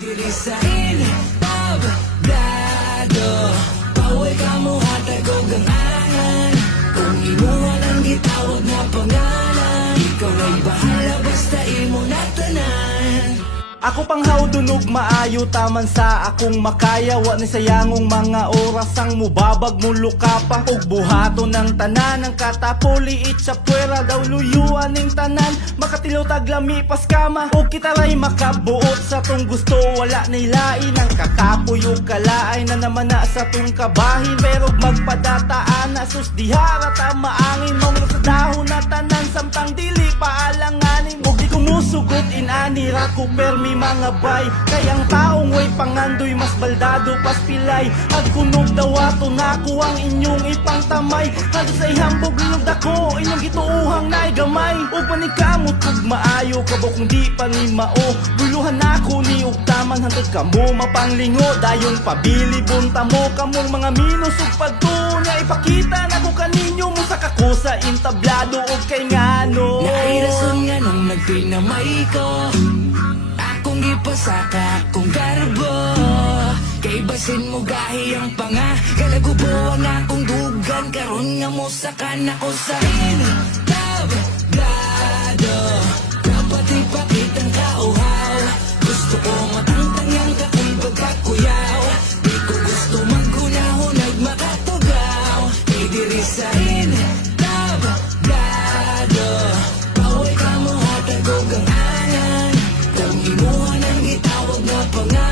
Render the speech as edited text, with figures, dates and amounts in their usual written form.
Diri sa entablado, paway ka mo hatag o ganangan. Kung imuha ng gitawag na pangalan, ikaw na'y bahala basta imo na tanan. Ako pang hawdunog maayo taman sa akong makaya. Wa ni sayangong mga oras ang mubabag mo lukapa. Og buhato ng tanan ang katapuli it sa puwera daw luyuan ning tanan. Makatilaw taglami pas kama og kita ray makabuot sa tong gusto. Wala nilain ang kakapoy o kalaay na naman na sa tong kabahin. Pero magpadataan na sus dihara ta maangin mong sa dahon na tanan samtang dili paalanganin. Og di kumusugot inani ra ko permi mga bay. Kayang taong way pangandoy mas baldado pas pilay. At kunog daw ato nako ang inyong ipangtamay. Hado sa ihambog linog dako inyong gituuhang naay gamay. Og panikamot ug maayo kabok kung di pa ni mao. Buluhan ako ni ug taman hantod kamo mapanglingo. Dayon pabili bunta mo kamong mga minus ug pagtunya. Ipakita na ko kaninyo mo sa kakusa entablado og kay ngano. Naay rason nga nung nagpinamay ko, akong gipasaka akong garbo. Kay basin mo gahi ang panga, kalagubo ang akong dugan. Karon nga mo sakan ako sa entablado. Dapat ipakitang kauhaw, gusto ko matangtang yang kakong pagkakuyaw. Di ko gusto magkunahon makatugaw. Kay diri sa entablado, paway ka mo hatag o ganangan. Kung imuha ng gitawag na pangalan,